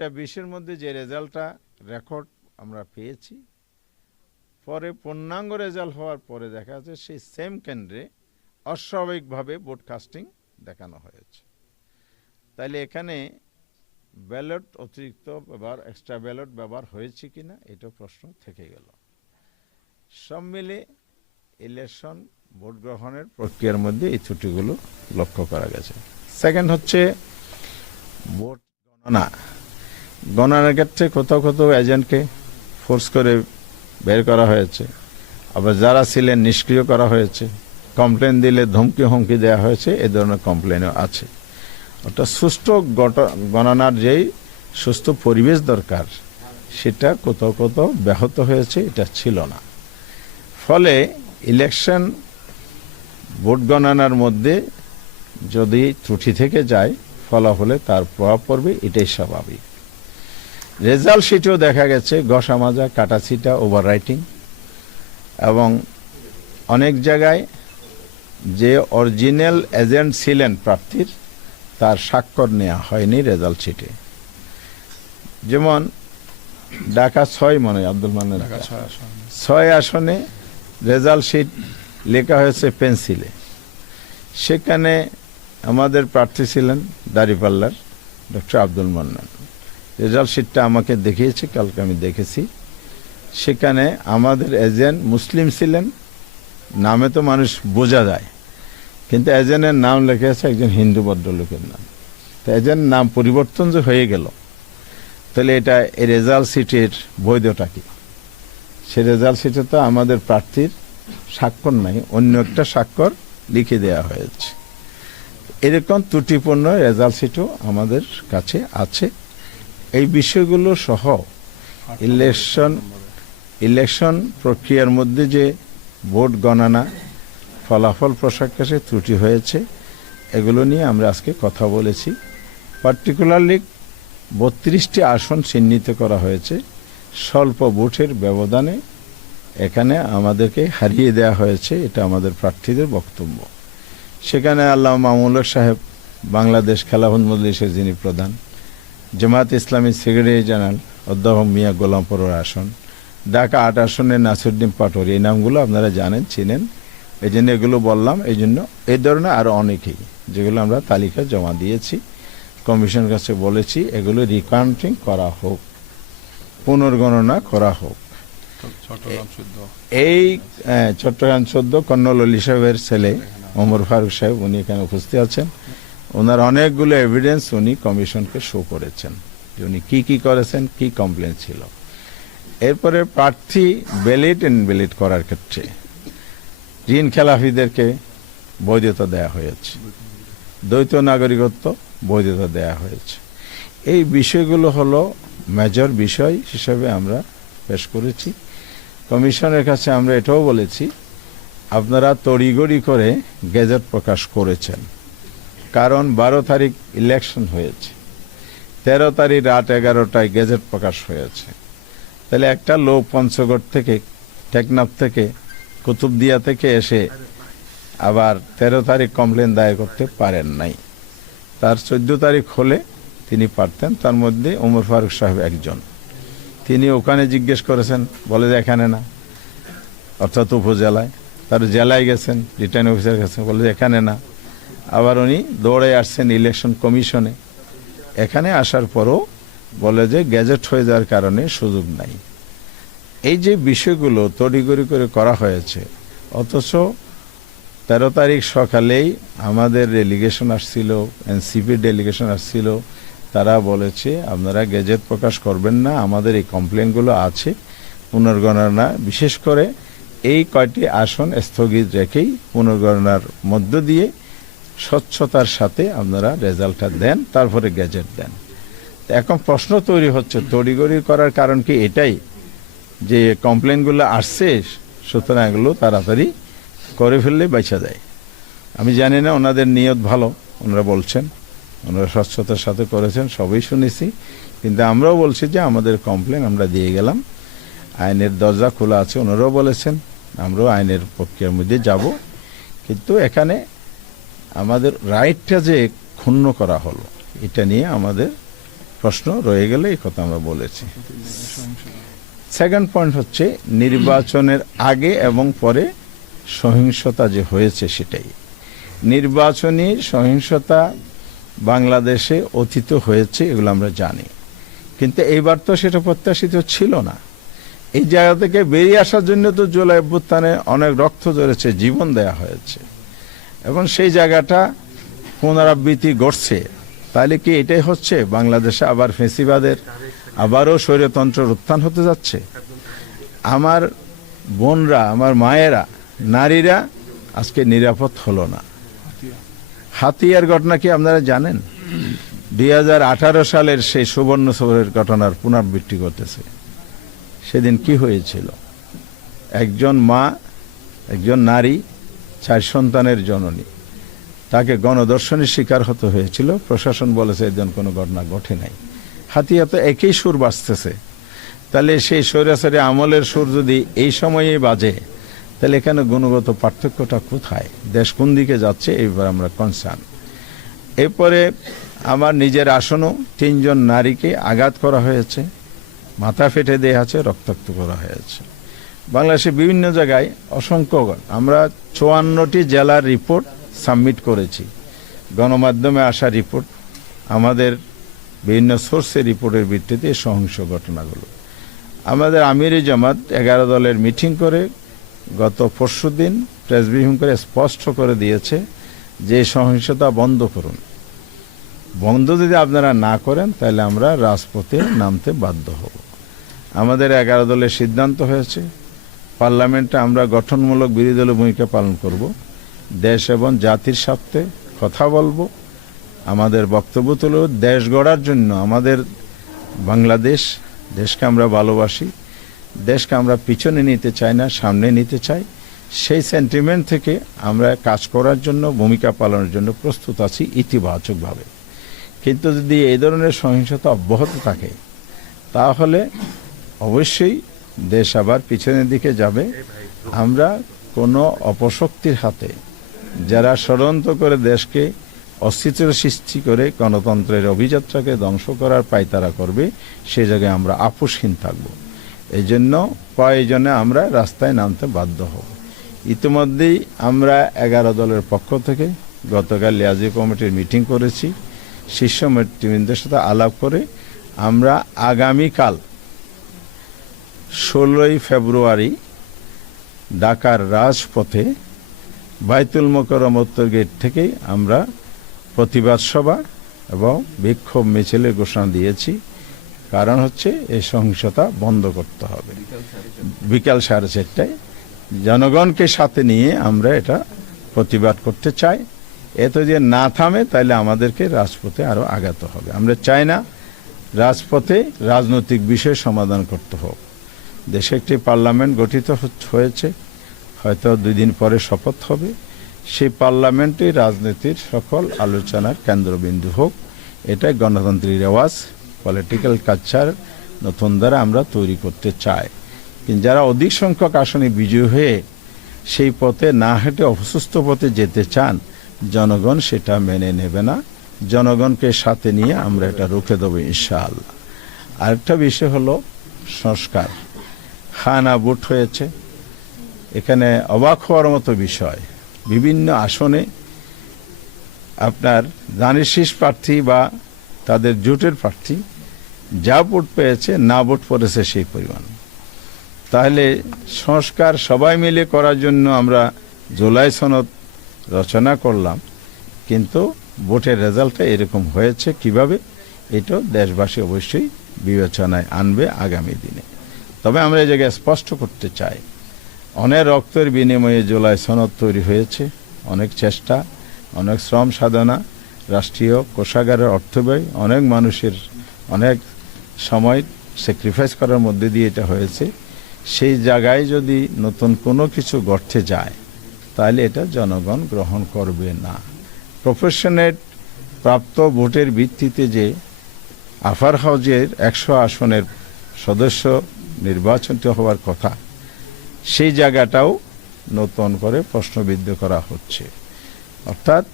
একটা বিশের মধ্যে যে রেজাল্টটা রেকর্ড আমরা পেয়েছি, পরে পূর্ণাঙ্গ রেজাল্ট হওয়ার পরে দেখা যাচ্ছে সেই সেম কেন্দ্রে অস্বাভাবিকভাবে ব্রডকাস্টিং দেখানো হয়েছে। তাইলে এখানে ব্যালট অতিরিক্ত ব্যবহার এক্সট্রা ব্যালট ব্যবহার হয়েছে কি না এটা প্রশ্ন থেকে গেল। সব মিলে ইলেকশন ভোট গ্রহণের প্রক্রিয়ার মধ্যে এই ত্রুটিগুলো লক্ষ্য করা গেছে। সেকেন্ড হচ্ছে ভোট গণনা। গণনার ক্ষেত্রে কোথাও কোথাও এজেন্টকে ফোর্স করে বের করা হয়েছে। আবার যারা ছিলেন নিষ্ক্রিয় করা হয়েছে, কমপ্লেন দিলে ধমকি হুমকি দেওয়া হয়েছে, এ ধরনের কমপ্লেনও আছে। ওটা সুষ্ঠু গণনার যেই সুস্থ পরিবেশ দরকার, সেটা কোথাও কোথাও ব্যাহত হয়েছে, এটা ছিল না। ফলে ইলেকশন ভোট গণনার মধ্যে যদি ত্রুটি থেকে যায়, ফলাফলে তার প্রভাব পড়বে, এটাই স্বাভাবিক। রেজাল্ট শিটেও দেখা গেছে গসা মাজা কাটাছিটা ওভার রাইটিং এবং অনেক জায়গায় যে অরিজিনাল এজেন্ট ছিলেন প্রার্থীর তার স্বাক্ষর নেওয়া হয়নি রেজাল্ট শিটে যেমন ঢাকা ছয় মনে আব্দুল মান্নান ঢাকা ছয় আসন। ছয় আসনে রেজাল্ট শিট লেখা হয়েছে পেন্সিলে। সেখানে আমাদের প্রার্থী ছিলেন দাঁড়িপাল্লার ডক্টর আব্দুল মান্নান। রেজাল্ট শিটটা আমাকে দেখিয়েছে, কালকে আমি দেখেছি। সেখানে আমাদের এজেন্ট মুসলিম ছিলেন, নামে তো মানুষ বোঝা যায়। কিন্তু এজেন্টের নাম লেখা আছে একজন হিন্দু ভদ্রলোকের নাম। তো এজেন্ট নাম পরিবর্তন যে হয়ে গেল, তাহলে এটা এই রেজাল্ট শিটের বৈধতা কি? সে রেজাল্ট শিটে তো আমাদের প্রার্থীর স্বাক্ষর নাই, অন্য একটা স্বাক্ষর লিখে দেওয়া হয়েছে। এরকম ত্রুটিপূর্ণ রেজাল্ট শিটও আমাদের কাছে আছে। এই বিষয়গুলো সহ ইলেকশন ইলেকশন প্রক্রিয়ার মধ্যে যে ভোট গণনা, ফলাফল প্রকাশে ত্রুটি হয়েছে, এগুলো নিয়ে আমরা আজকে কথা বলেছি। পার্টিকুলারলি বত্রিশটি আসন চিহ্নিত করা হয়েছে। স্বল্প ভোটের ব্যবধানে এখানে আমাদেরকে হারিয়ে দেওয়া হয়েছে, এটা আমাদের প্রার্থীদের বক্তব্য। সেখানে আল্লাহ মামুল্লাহ সাহেব, বাংলাদেশ খেলাফত মজলিসের যিনি প্রধান। জামাত ইসলামী সেক্রেটারি জেনারেল অধ্যাপক মিয়া গোলামপুরের আসন। ঢাকা আট আসনে নাসিরুদ্দিন পাটোয়ারি এই নামগুলো আপনারা জানেন চিনেন। এই জন্য এগুলো বললাম এই জন্য এই ধরনের আরও অনেকেই যেগুলো আমরা তালিকা জমা দিয়েছি কমিশনের কাছে বলেছি এগুলো রিকাউন্টিং করা হোক পুনর্গণনা করা হোক। এই চট্টগ্রাম চোদ্দ কর্নল অলি সাহেবের ছেলে ওমর ফারুক সাহেব উনি এখানে উপস্থিত আছেন। ওনার অনেকগুলো এভিডেন্স উনি কমিশনকে শো করেছেন যে উনি কী কী করেছেন, কি কমপ্লেন ছিল। এরপরে প্রার্থী ব্যালিট ব্যালিট করার ক্ষেত্রে ঋণ খেলাফিদেরকে বৈধতা দেয়া হয়েছে। দ্বৈত নাগরিকত্ব বৈধতা দেয়া হয়েছে। এই বিষয়গুলো হলো মেজর বিষয় হিসেবে আমরা পেশ করেছি। কমিশনের কাছে আমরা এটাও বলেছি, আপনারা তড়িগড়ি করে গেজেট প্রকাশ করেছেন। কারণ বারো তারিখ ইলেকশন হয়েছে। তেরো তারিখ রাত এগারোটায় গেজেট প্রকাশ হয়েছে। তাহলে একটা লোক পঞ্চগড় থেকে, টেকনাফ থেকে, কুতুবদিয়া থেকে এসে আবার তেরো তারিখ কমপ্লেন দায়ের করতে পারেন নাই। তার চোদ্দ তারিখ হলে তিনি পারতেন, তার মধ্যে ওমর ফারুক সাহেব একজন। তিনি ওখানে জিজ্ঞেস করেছেন, বলে যে এখানে না, অর্থাৎ উপজেলায়। তার জেলায় গেছেন রিটার্ন অফিসার গেছেন, বলে যে এখানে না। আবার উনি দৌড়ে আসছেন ইলেকশন কমিশনে এখানে আসার পরও বলে যে গ্যাজেট হয়ে যাওয়ার কারণে সুযোগ নাই। এই যে বিষয়গুলো তড়িগড়ি করে করা হয়েছে, অথচ তেরো তারিখ সকালেই আমাদের ডেলিগেশন আসছিল এনসিপির ডেলিগেশন আসছিল। তারা বলেছে, আপনারা গেজেট প্রকাশ করবেন না, আমাদের এই কমপ্লেনগুলো আছে, পুনর্গণনা। বিশেষ করে এই কয়টি আসন স্থগিত রেখেই পুনর্গণনার মধ্য দিয়ে স্বচ্ছতার সাথে আপনারা রেজাল্টটা দেন, তারপরে গ্যাজেট দেন। এখন প্রশ্ন তৈরি হচ্ছে তড়িগড়ি করার কারণ কি এটাই? যে কমপ্লেনগুলো আসছে, সুতরাং এগুলো তাড়াতাড়ি করে ফেললে বেঁচে যায়। আমি জানি না ওনাদের নিয়ত ভালো, ওনারা বলছেন, ওনারা স্বচ্ছতার সাথে করেছেন, সবই শুনেছি। কিন্তু আমরাও বলছি যে আমাদের কমপ্লেন আমরা দিয়ে গেলাম। আইনের দরজা খোলা আছে, ওনারাও বলেছেন, আমরাও আইনের প্রক্রিয়ার মধ্যে যাব। কিন্তু এখানে আমাদের রাইটটা যে ক্ষুণ্ণ করা হলো, এটা নিয়ে আমাদের প্রশ্ন রয়ে গেলে এই কথা আমরা বলেছি। সেকেন্ড পয়েন্ট হচ্ছে নির্বাচনের আগে এবং পরে সহিংসতা যে হয়েছে সেটাই। নির্বাচনী সহিংসতা বাংলাদেশে অতীত হয়েছে এগুলো আমরা জানি। কিন্তু এইবার তো সেটা প্রত্যাশিত ছিল না। এই জায়গা থেকে বেরিয়ে আসার জন্য তো জুলাই অভ্যুত্থানে অনেক রক্ত ধরেছে জীবন দেয়া হয়েছে। এবং সেই জায়গাটা পুনরাবৃত্তি ঘটছে। তাহলে কি এটাই হচ্ছে? বাংলাদেশে আবার ফেসিবাদের আবারও স্বৈরতন্ত্রের উত্থান হতে যাচ্ছে। আমার বোনরা, আমার মায়েরা, নারীরা আজকে নিরাপদ হলো না। হাতিয়ার ঘটনা কি আপনারা জানেন? দুই হাজার আঠারো সালের সেই সুবর্ণ সবরের ঘটনার পুনরাবৃত্তি করতেছে সেদিন কি হয়েছিল? একজন মা, একজন নারী চার সন্তানের জননী। তাকে গণদর্শনের শিকার হতে হয়েছিল। প্রশাসন বলেছে এদিন কোনো ঘটনা ঘটে নাই। হাতিয়া তো একই সুর বাজতেছে। তাহলে সেই স্বৈরাচারী আমলের সুর যদি এই সময়ে বাজে, তাহলে এখানে গুণগত পার্থক্যটা কোথায়? দেশ কোন দিকে যাচ্ছে এইবার আমরা কনসার্ন এরপরে আমার নিজের আসনও তিনজন নারীকে আঘাত করা হয়েছে। মাথা ফেটে দেওয়া আছে, রক্তাক্ত করা হয়েছে। বাংলাদেশে বিভিন্ন জায়গায় অসংখ্য আমরা চুয়ান্নটি জেলার রিপোর্ট সাবমিট করেছি। গণমাধ্যমে আসা রিপোর্ট আমাদের বিভিন্ন সোর্সের রিপোর্টের ভিত্তিতে সহিংস ঘটনাগুলো। আমাদের আমিরি জামাত এগারো দলের মিটিং করে গত পরশু দিন প্রেস ব্রিফিং করে স্পষ্ট করে দিয়েছে যে সহিংসতা বন্ধ করুন। বন্ধ যদি আপনারা না করেন, তাহলে আমরা রাজপথে নামতে বাধ্য হব। আমাদের এগারো দলের সিদ্ধান্ত হয়েছে। পার্লামেন্টে আমরা গঠনমূলক বিরোধী দলের ভূমিকা পালন করব। দেশ এবং জাতির স্বার্থে কথা বলব। আমাদের বক্তব্য তুলব দেশ গড়ার জন্য আমাদের বাংলাদেশ দেশকে আমরা ভালোবাসি, দেশকে আমরা পিছনে নিতে চাই না, সামনে নিতে চাই। সেই সেন্টিমেন্ট থেকে আমরা কাজ করার জন্য, ভূমিকা পালনের জন্য প্রস্তুত আছি ইতিবাচকভাবে। কিন্তু যদি এই ধরনের সহিংসতা অব্যাহত থাকে, তাহলে অবশ্যই দেশ আবার পিছনের দিকে যাবে। আমরা কোনো অপশক্তির হাতে যারা ষড়যন্ত্র করে দেশকে অস্তিত্ব সৃষ্টি করে গণতন্ত্রের অভিযাত্রাকে ধ্বংস করার পায়তারা করবে, সে জায়গায় আমরা আপোষহীন থাকব। এই জন্য প্রয়োজনে আমরা রাস্তায় নামতে বাধ্য হব। ইতিমধ্যেই আমরা এগারো দলের পক্ষ থেকে গতকাল লিয়াজি কমিটির মিটিং করেছি। শীর্ষ নেতৃবৃন্দের সাথে আলাপ করে আমরা আগামীকাল ষোলোই ফেব্রুয়ারি ঢাকার রাজপথে বাইতুল মোকরম উত্তর গেট থেকেই আমরা প্রতিবাদ সভা এবং বিক্ষোভ মিছিলের ঘোষণা দিয়েছি। কারণ হচ্ছে এই সহিংসতা বন্ধ করতে হবে। বিকাল সাড়ে চারটায় জনগণকে সাথে নিয়ে আমরা এটা প্রতিবাদ করতে চাই। এত যে না থামে তাহলে আমাদেরকে রাজপথে আরও আগাতে হবে। আমরা চাই না রাজপথে রাজনৈতিক বিষয় সমাধান করতে হোক। দেশে একটি পার্লামেন্ট গঠিত হয়েছে। হয়তো দুই দিন পরে শপথ হবে। সেই পার্লামেন্টে রাজনীতির সকল আলোচনার কেন্দ্রবিন্দু হোক। এটাই গণতন্ত্রের রেওয়াজ। পলিটিক্যাল কালচার নতুন দ্বারা আমরা তৈরি করতে চাই। কিন্তু যারা অধিক সংখ্যক আসনে বিজয়ী হয়ে সেই পথে না হেঁটে অসুস্থ পথে যেতে চান, জনগণ সেটা মেনে নেবে না। জনগণকে সাথে নিয়ে আমরা এটা রুখে দেবো ইনশাআল্লাহ। আরেকটা বিষয় হলো সংস্কার। খানা ভোট হয়েছে। এখানে অবাক হওয়ার মতো বিষয়। বিভিন্ন আসনে আপনার দানের শীষ প্রার্থী বা তাদের জোটের প্রার্থী যা ভোট পেয়েছে, না ভোট পড়েছে সেই পরিমাণ। তাহলে সংস্কার সবাই মিলে করার জন্য আমরা জুলাই সনদ রচনা করলাম, কিন্তু ভোটের রেজাল্টটা এরকম হয়েছে কীভাবে, এটাও দেশবাসী অবশ্যই বিবেচনায় আনবে আগামী দিনে। তবে আমরা এই জায়গায় স্পষ্ট করতে চাই। অনেক রক্তের বিনিময়ে জুলাই সনদ তৈরি হয়েছে, অনেক চেষ্টা, অনেক শ্রম সাধনা, রাষ্ট্রীয় কোষাগারের অর্থ ব্যয়, অনেক মানুষের অনেক সময় স্যাক্রিফাইস করার মধ্যে দিয়ে এটা হয়েছে। সেই জায়গায় যদি নতুন কোনো কিছু গড়তে যায়, তাহলে এটা জনগণ গ্রহণ করবে না। প্রফেশনেট প্রাপ্ত ভোটের ভিত্তিতে যে আফার হাউজের একশো আসনের সদস্য নির্বাচিত হওয়ার কথা, সেই জায়গাটাও নতুন করে প্রশ্নবিদ্ধ করা হচ্ছে। অর্থাৎ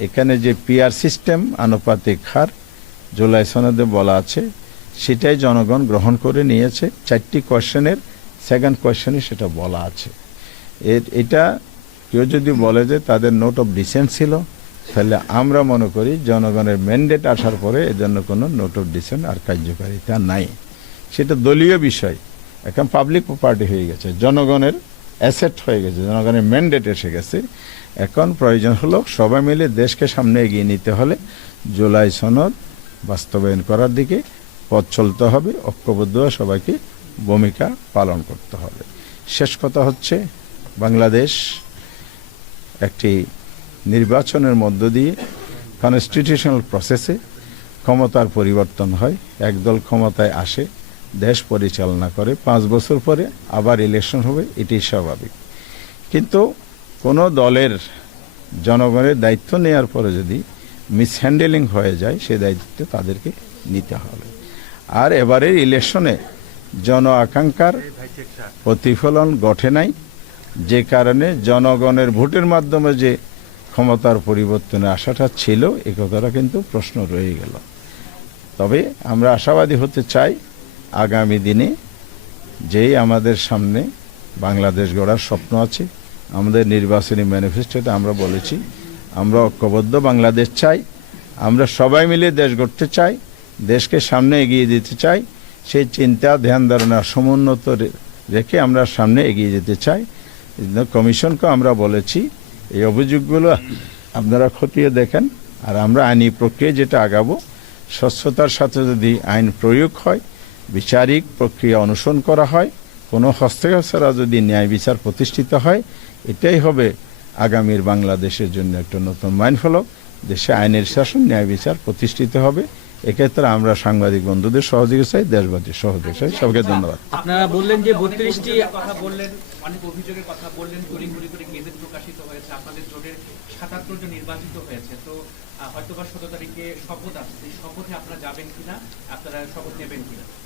এখানে যে পিআর সিস্টেম, আনুপাতিক হার জুলাই সনদে বলা আছে, সেটাই জনগণ গ্রহণ করে নিয়েছে। চারটি কোয়েশ্চেনের সেকেন্ড কোয়েশ্চেনে সেটা বলা আছে। এর- এটা কেউ যদি বলে যে তাদের নোট অফ ডিসেন্ট ছিল, তাহলে আমরা মনে করি জনগণের ম্যান্ডেট আসার পরে এর জন্য কোনো নোট অফ ডিসেন্ট আর কার্যকারিতা নাই। সেটা দলীয় বিষয়। এখন পাবলিক প্রপার্টি হয়ে গেছে, জনগণের অ্যাসেট হয়ে গেছে, জনগণের ম্যান্ডেট এসে গেছে। এখন প্রয়োজন হলো সবাই মিলে দেশকে সামনে এগিয়ে নিতে হলে জুলাই সনদ বাস্তবায়ন করার দিকে পথ চলতে হবে, ঐক্যবদ্ধ সবাইকে ভূমিকা পালন করতে হবে। শেষ কথা হচ্ছে বাংলাদেশ একটি নির্বাচনের মধ্য দিয়ে কনস্টিটিউশনাল প্রসেসে ক্ষমতার পরিবর্তন হয়, একদল ক্ষমতায় আসে দেশ পরিচালনা করে, পাঁচ বছর পরে আবার ইলেকশন হবে এটি স্বাভাবিক। কিন্তু কোনো দলের জনগণের দায়িত্ব নেওয়ার পরে যদি মিসহ্যান্ডেলিং হয়ে যায়, সে দায়িত্ব তাদেরকে নিতে হবে। আর এবারের ইলেকশনে জন আকাঙ্ক্ষার প্রতিফলন ঘটে নাই, যে কারণে জনগণের ভোটের মাধ্যমে যে ক্ষমতার পরিবর্তনে আশাটা ছিল, এ কথাটা কিন্তু প্রশ্ন রয়ে গেল। তবে আমরা আশাবাদী হতে চাই আগামী দিনে যেই আমাদের সামনে বাংলাদেশ গড়ার স্বপ্ন আছে, আমাদের নির্বাচনী ম্যানিফেস্টোতে আমরা বলেছি, আমরা ঐক্যবদ্ধ বাংলাদেশ চাই, আমরা সবাই মিলে দেশ গড়তে চাই, দেশকে সামনে এগিয়ে দিতে চাই, সেই চিন্তা, ধ্যান, ধারণা সমুন্নত রেখে আমরা সামনে এগিয়ে যেতে চাই। কমিশনকে আমরা বলেছি, এই অভিযোগগুলো আপনারা খতিয়ে দেখেন, আর আমরা আইনি প্রক্রিয়া যেটা আগাবো, স্বচ্ছতার সাথে যদি আইন প্রয়োগ হয় বিচারিক প্রক্রিয়া অনুসরণ করা হয়। কোনো হস্তক্ষেপ ছাড়া যদি ন্যায় বিচার প্রতিষ্ঠিত হয় এটাই হবে আগামীর বাংলাদেশের জন্য একটা নতুন মাইন ফলক দেশে আইনের শাসন ন্যায় বিচার প্রতিষ্ঠিত হবে। এক্ষেত্রে আমরা সাংবাদিক বন্ধুদের সহযোগী চাই দেশবাসীর সহযোগিতা চাই। সবকে ধন্যবাদ। আপনারা বললেন যে বত্রিশটি কথা বললেন অনেক অভিযোগের কথা বললেন। করে গেজেট প্রকাশিত হয়েছে। আপনাদের জোটের সাতাত্তর জন নির্বাচিত হয়েছে। তো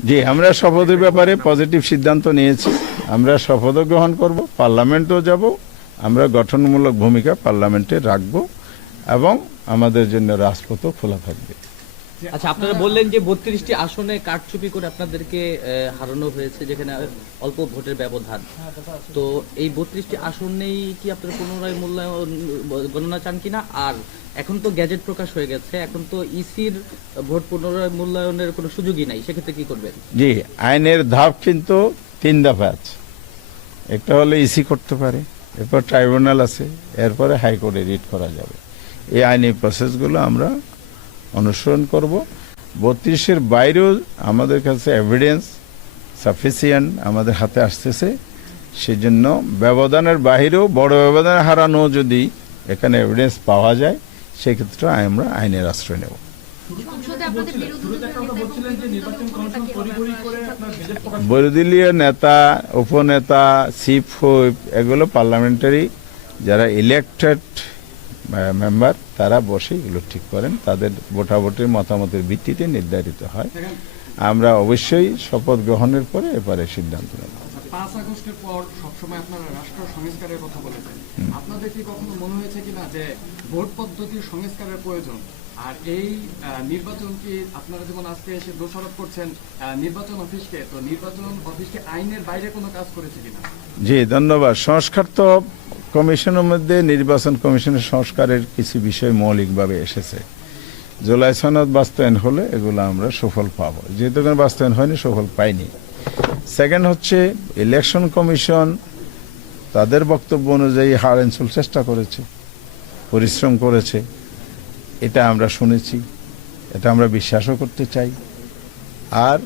জি, আমরা শপথের ব্যাপারে পজিটিভ সিদ্ধান্ত নিয়েছি। আমরা শপথও গ্রহণ করব, পার্লামেন্টও যাব। আমরা গঠনমূলক ভূমিকা পার্লামেন্টে রাখব এবং আমাদের জন্য রাজপথও খোলা থাকবে। আচ্ছা আপনারা বললেন যে বত্রিশটি আসনে কারচুপি করে আপনাদেরকে হারানো হয়েছে যেখানে অল্প ভোটের ব্যবধান। তো এই বত্রিশটি আসনেই কি আপনারা পুনরায় মূল্যায়ন গণনা চান কিনা? আর এখন তো গ্যাজেট প্রকাশ হয়ে গেছে এখন তো ইসির ভোট পুনরায় মূল্যায়নের কোনো সুযোগই নাই সেক্ষেত্রে কি করবেন? জি আইনের ধাপ কিন্তু তিন দফা আছে। একটা হলে ইসি করতে পারে এরপর ট্রাইব্যুনাল আছে এরপরে হাইকোর্টে রিট করা যাবে। এই আইনি প্রসেসগুলো আমরা অনুসরণ করব। বত্রিশের বাইরেও আমাদের কাছে এভিডেন্স সাফিসিয়েন্ট আমাদের হাতে আসতেছে। সেজন্য ব্যবধানের বাইরেও বড় ব্যবধান হারানো যদি এখানে এভিডেন্স পাওয়া যায় সেক্ষেত্রে আমরা আইনের আশ্রয় নেব। সংসদে বৈরোদলীয় নেতা উপনেতা চিফ হুইপ এগুলো পার্লামেন্টারি যারা ইলেকটেড মেম্বার তারা বসে এগুলো ঠিক করেন। তাদের ভোটাভুটির মতামতের ভিত্তিতে নির্ধারিত হয়। আমরা অবশ্যই শপথ গ্রহণের পরে এবারে সিদ্ধান্ত নেব। পাঁচ আগস্টের পর সবসময় আপনারা রাষ্ট্র সংস্কারের কথা বলেছেন। আপনাদের কি কখনো মনে হয়েছে কিনা যে ভোট পদ্ধতির সংস্কারের প্রয়োজন? আর এই আহ, নির্বাচন কি আপনারা যেমন আজকে এসে দোষারোপ করছেন নির্বাচন অফিসকে তো নির্বাচন অফিসকে আইনের বাইরে কোনো কাজ করেছে কিনা? জি ধন্যবাদ। সংস্কার তো কমিশনের মধ্যে নির্বাচন কমিশনের সংস্কারের কিছু বিষয় মৌলিকভাবে এসেছে। জুলাই সনদ বাস্তবায়ন হলে এগুলো আমরা সফল পাব। যেহেতু কোনো বাস্তবায়ন হয়নি, সফল পাইনি। সেকেন্ড হচ্ছে ইলেকশন কমিশন তাদের বক্তব্য অনুযায়ী হার এনসুল চেষ্টা করেছে, পরিশ্রম করেছে। এটা আমরা শুনেছি, এটা আমরা বিশ্বাসও করতে চাই। আর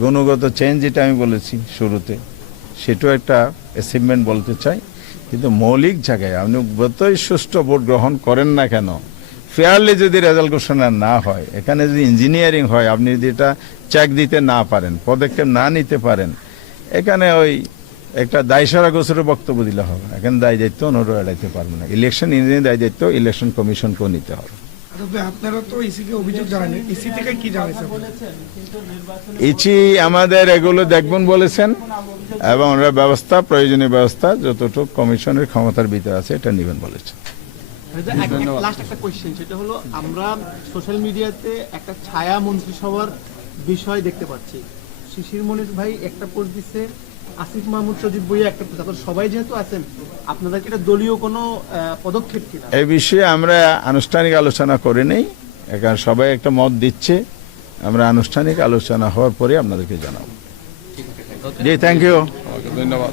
গুণগত চেঞ্জ যেটা আমি বলেছি শুরুতে, সেটাও একটা অ্যাচিভমেন্ট বলতে চাই। কিন্তু মৌলিক জায়গায় আপনি যতই সুষ্ঠু ভোট গ্রহণ করেন না কেন ফেয়ারলি যদি রেজাল্ট ঘোষণা না হয়, এখানে যদি ইঞ্জিনিয়ারিং হয়, আপনি যদি এটা চেক দিতে না পারেন, পদক্ষেপ না নিতে পারেন, এখানে ওই একটা দায়সারা গোছরের বক্তব্য দিলে হবে এখানে দায় দায়িত্ব অন্যরা এড়াইতে পারবে না। ইলেকশন ইঞ্জিনিয়ারিং দায় দায়িত্ব ইলেকশন কমিশনকেও নিতে হবে। আপনারা তো ইসিকে অভিযোগ জানালেন। ইসি থেকে কি জানিয়েছেন? ইচি আমাদের এগুলো দেখবেন বলেছেন এবং ওরা ব্যবস্থা প্রয়োজনীয় ব্যবস্থা যতটুকু কমিশনের ক্ষমতার ভিতরে আছে এটা নেবেন বলেছেন। লাস্ট একটা কোয়েশ্চেন সেটা হলো আমরা সোশ্যাল মিডিয়াতে একটা ছায়া মন্ত্রিসভার বিষয় দেখতে পাচ্ছি। শিশির মনির ভাই একটা পোস্ট দিচ্ছে আসিফ মাহমুদ সজীব বইয়া একটা সবাই যেহেতু আছেন আপনাদের কি এটা দলীয় কোনো পদক্ষেপ কিনা এই বিষয়ে আমরা আনুষ্ঠানিক আলোচনা করে নেই এখন সবাই একটা মত দিচ্ছে আমরা আনুষ্ঠানিক আলোচনা হওয়ার পরে আপনাদেরকে জানাব। জি থ্যাংক ইউ ধন্যবাদ।